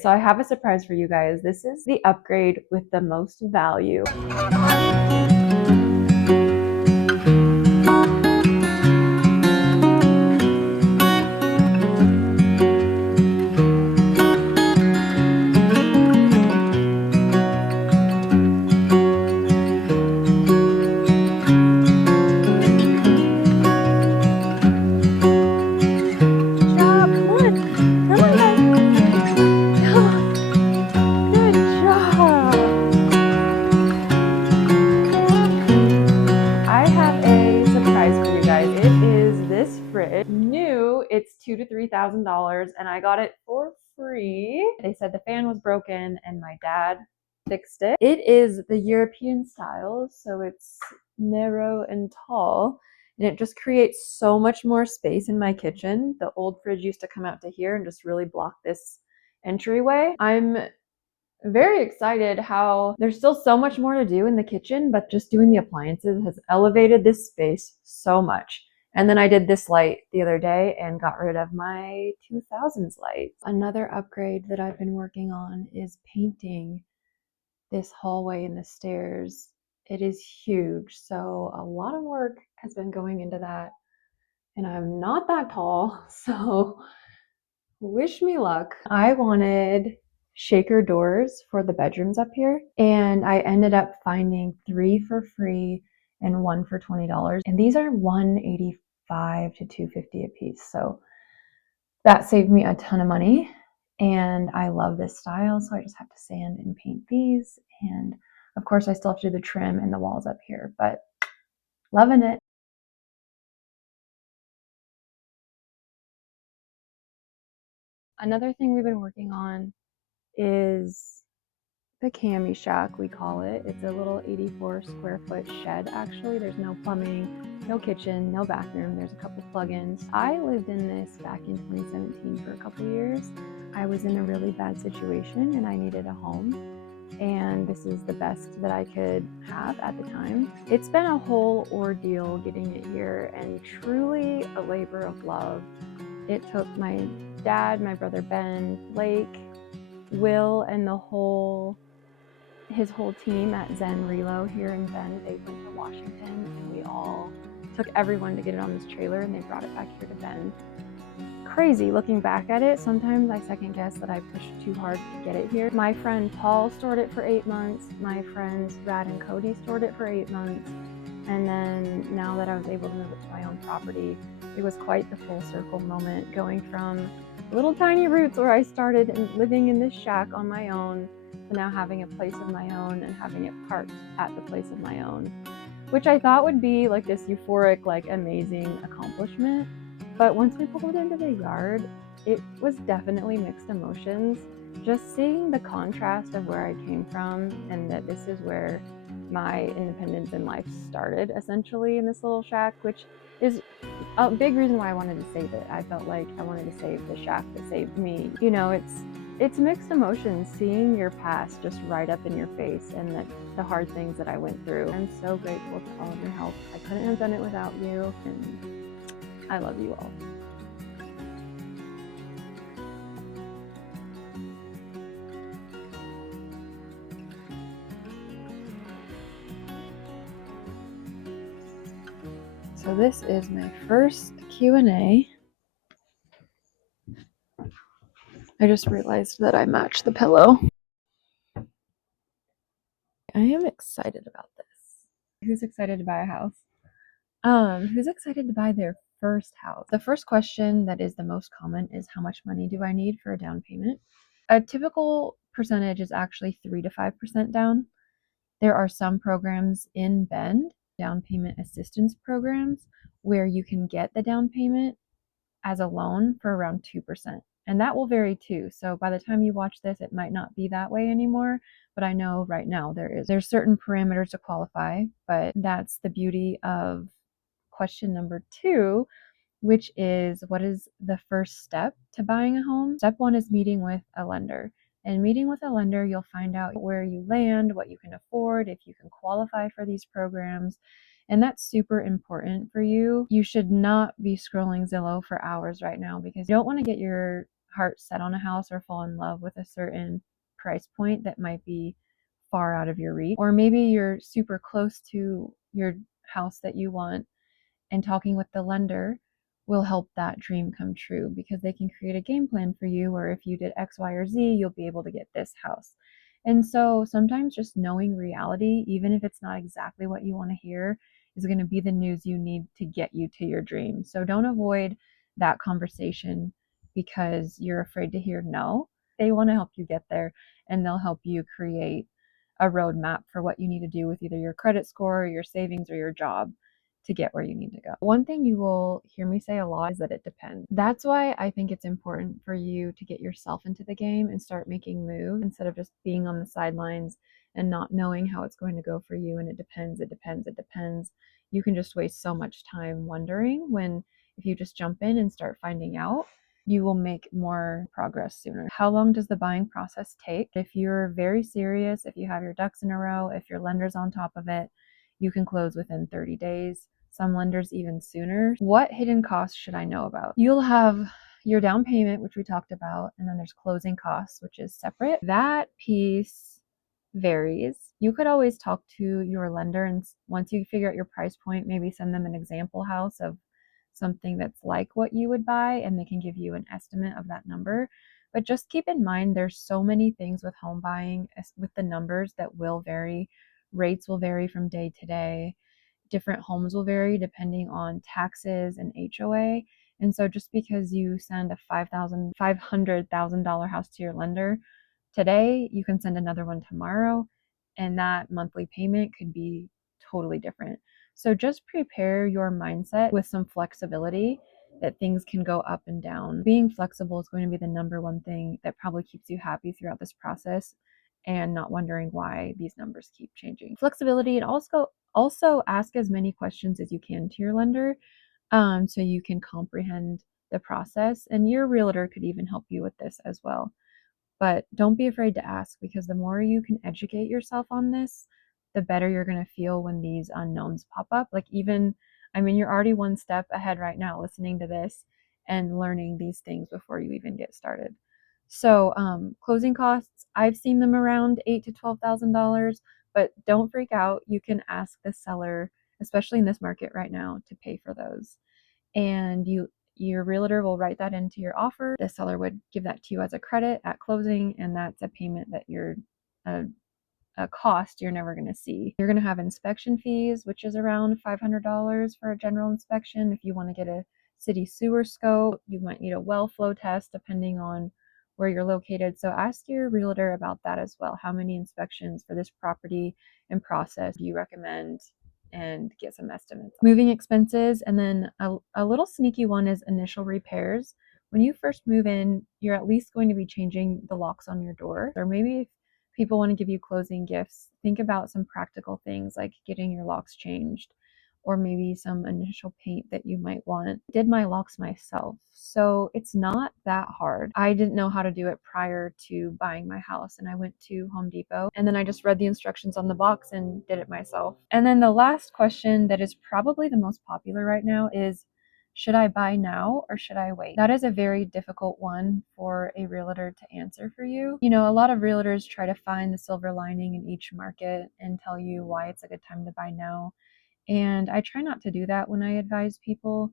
So I have a surprise for you guys. This is the upgrade with the most value. New, it's $2,000 to $3,000, and I got it for free. They said the fan was broken and my dad fixed it. It is the European style, so it's narrow and tall, and it just creates so much more space in my kitchen. The old fridge used to come out to here and just really block this entryway. I'm very excited how there's still so much more to do in the kitchen, but just doing the appliances has elevated this space so much. And then I did this light the other day and got rid of my 2000s lights. Another upgrade that I've been working on is painting this hallway and the stairs. It is huge, so a lot of work has been going into that. And I'm not that tall, so wish me luck. I wanted shaker doors for the bedrooms up here, and I ended up finding 3 for free and 1 for $20. And these are $185 to $250 a piece. So that saved me a ton of money. And I love this style, so I just have to sand and paint these. And of course, I still have to do the trim and the walls up here, but loving it. Another thing we've been working on is the cami shack, we call it. It's a little 84 square foot shed, actually. There's no plumbing, no kitchen, no bathroom. There's a couple plugins. I lived in this back in 2017 for a couple years. I was in a really bad situation and I needed a home, and this is the best that I could have at the time. It's been a whole ordeal getting it here, and truly a labor of love. It took my dad, my brother Ben, Blake, Will, and his whole team at Zen Relo here in Bend. They went to Washington, and we all took everyone to get it on this trailer, and they brought it back here to Bend. Crazy looking back at it. Sometimes I second guess that I pushed too hard to get it here. My friend Paul stored it for 8 months. My friends Brad and Cody stored it for 8 months. And then now that I was able to move it to my own property, it was quite the full circle moment, going from little tiny roots where I started living in this shack on my own to now having a place of my own and having it parked at the place of my own, which I thought would be like this euphoric, like amazing accomplishment. But once we pulled into the yard, it was definitely mixed emotions. Just seeing the contrast of where I came from, and that this is where my independence in life started, essentially, in this little shack, which is a big reason why I wanted to save it. I felt like I wanted to save the shack that saved me. You know, it's mixed emotions, seeing your past just right up in your face, and that the hard things that I went through. I'm so grateful to all of your help. I couldn't have done it without you, and I love you all. So this is my first Q&A. I just realized that I matched the pillow. I am excited about this. Who's excited to buy a house? Who's excited to buy their first house? The first question that is the most common is, how much money do I need for a down payment? A typical percentage is actually 3 to 5% down. There are some programs in Bend, down payment assistance programs, where you can get the down payment as a loan for around 2%. And that will vary too. So by the time you watch this, it might not be that way anymore. But I know right now there's certain parameters to qualify, but that's the beauty of question number 2, which is, what is the first step to buying a home? Step 1 is meeting with a lender. And meeting with a lender, you'll find out where you land, what you can afford, if you can qualify for these programs. And that's super important for you. You should not be scrolling Zillow for hours right now, because you don't want to get your heart set on a house or fall in love with a certain price point that might be far out of your reach. Or maybe you're super close to your house that you want, and talking with the lender will help that dream come true because they can create a game plan for you, or if you did X, Y, or Z, you'll be able to get this house. And so sometimes just knowing reality, even if it's not exactly what you want to hear, is going to be the news you need to get you to your dream. So don't avoid that conversation because you're afraid to hear no. They want to help you get there, and they'll help you create a roadmap for what you need to do with either your credit score or your savings or your job to get where you need to go. One thing you will hear me say a lot is that it depends. That's why I think it's important for you to get yourself into the game and start making moves instead of just being on the sidelines and not knowing how it's going to go for you. And it depends, it depends, it depends. You can just waste so much time wondering, when if you just jump in and start finding out, you will make more progress sooner. How long does the buying process take? If you're very serious, if you have your ducks in a row, if your lender's on top of it, you can close within 30 days, some lenders even sooner. What hidden costs should I know about? You'll have your down payment, which we talked about, and then there's closing costs, which is separate. That piece varies. You could always talk to your lender, and once you figure out your price point, maybe send them an example house of something that's like what you would buy, and they can give you an estimate of that number. But just keep in mind, there's so many things with home buying with the numbers that will vary. Rates will vary from day to day. Different homes will vary depending on taxes and HOA. And so just because you send a $500,000 house to your lender today, you can send another one tomorrow, and that monthly payment could be totally different. So just prepare your mindset with some flexibility that things can go up and down. Being flexible is going to be the number one thing that probably keeps you happy throughout this process and not wondering why these numbers keep changing. Flexibility, and also ask as many questions as you can to your lender, so you can comprehend the process. And your realtor could even help you with this as well. But don't be afraid to ask, because the more you can educate yourself on this, the better you're going to feel when these unknowns pop up. Like, even, I mean, you're already one step ahead right now listening to this and learning these things before you even get started. So, closing costs, I've seen them around $8,000 to $12,000, but don't freak out. You can ask the seller, especially in this market right now, to pay for those. And your realtor will write that into your offer. The seller would give that to you as a credit at closing, and that's a payment that you're a cost you're never going to see. You're going to have inspection fees, which is around $500 for a general inspection. If you want to get a city sewer scope, you might need a well flow test depending on where you're located. So ask your realtor about that as well. How many inspections for this property and process do you recommend? And get some estimates. Moving expenses, and then a little sneaky one is initial repairs. When you first move in, you're at least going to be changing the locks on your door, or maybe if people want to give you closing gifts, think about some practical things like getting your locks changed, or maybe some initial paint that you might want. I did my locks myself, so it's not that hard. I didn't know how to do it prior to buying my house, and I went to Home Depot, and then I just read the instructions on the box and did it myself. And then the last question that is probably the most popular right now is, should I buy now or should I wait? That is a very difficult one for a realtor to answer for you. You know, a lot of realtors try to find the silver lining in each market and tell you why it's a good time to buy now. And I try not to do that when I advise people,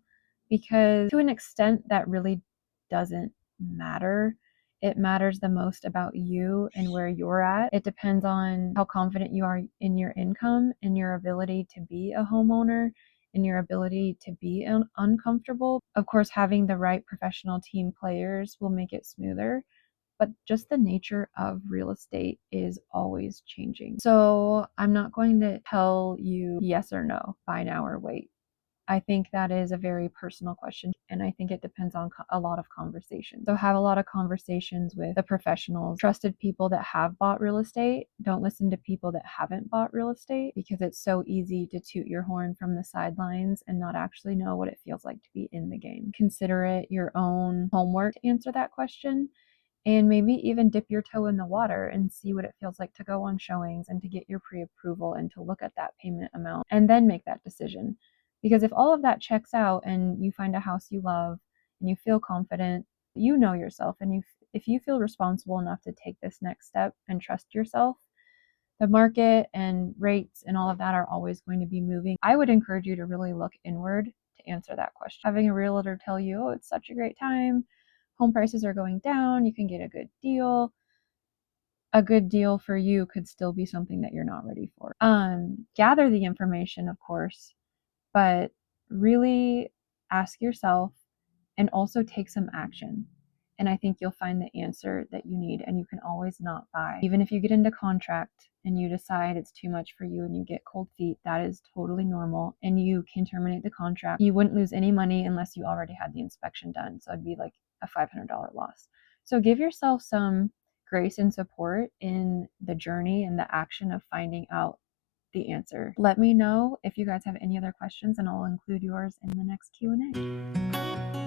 because to an extent that really doesn't matter. It matters the most about you and where you're at. It depends on how confident you are in your income and your ability to be a homeowner and your ability to be uncomfortable. Of course, having the right professional team players will make it smoother, but just the nature of real estate is always changing. So I'm not going to tell you yes or no, buy now or wait. I think that is a very personal question, and I think it depends on a lot of conversations. So have a lot of conversations with the professionals, trusted people that have bought real estate. Don't listen to people that haven't bought real estate, because it's so easy to toot your horn from the sidelines and not actually know what it feels like to be in the game. Consider it your own homework to answer that question, and maybe even dip your toe in the water and see what it feels like to go on showings and to get your pre-approval and to look at that payment amount and then make that decision. Because if all of that checks out and you find a house you love and you feel confident, You know yourself, and if you feel responsible enough to take this next step and trust yourself, the market and rates and all of that are always going to be moving. I would encourage you to really look inward to answer that question. Having a realtor tell you, oh, it's such a great time, home prices are going down, you can get a good deal. A good deal for you could still be something that you're not ready for. Gather the information, of course, but really ask yourself and also take some action. And I think you'll find the answer that you need, and you can always not buy. Even if you get into contract and you decide it's too much for you and you get cold feet, that is totally normal, and you can terminate the contract. You wouldn't lose any money unless you already had the inspection done. So it'd be like a $500 loss. So give yourself some grace and support in the journey and the action of finding out the answer. Let me know if you guys have any other questions, and I'll include yours in the next Q&A.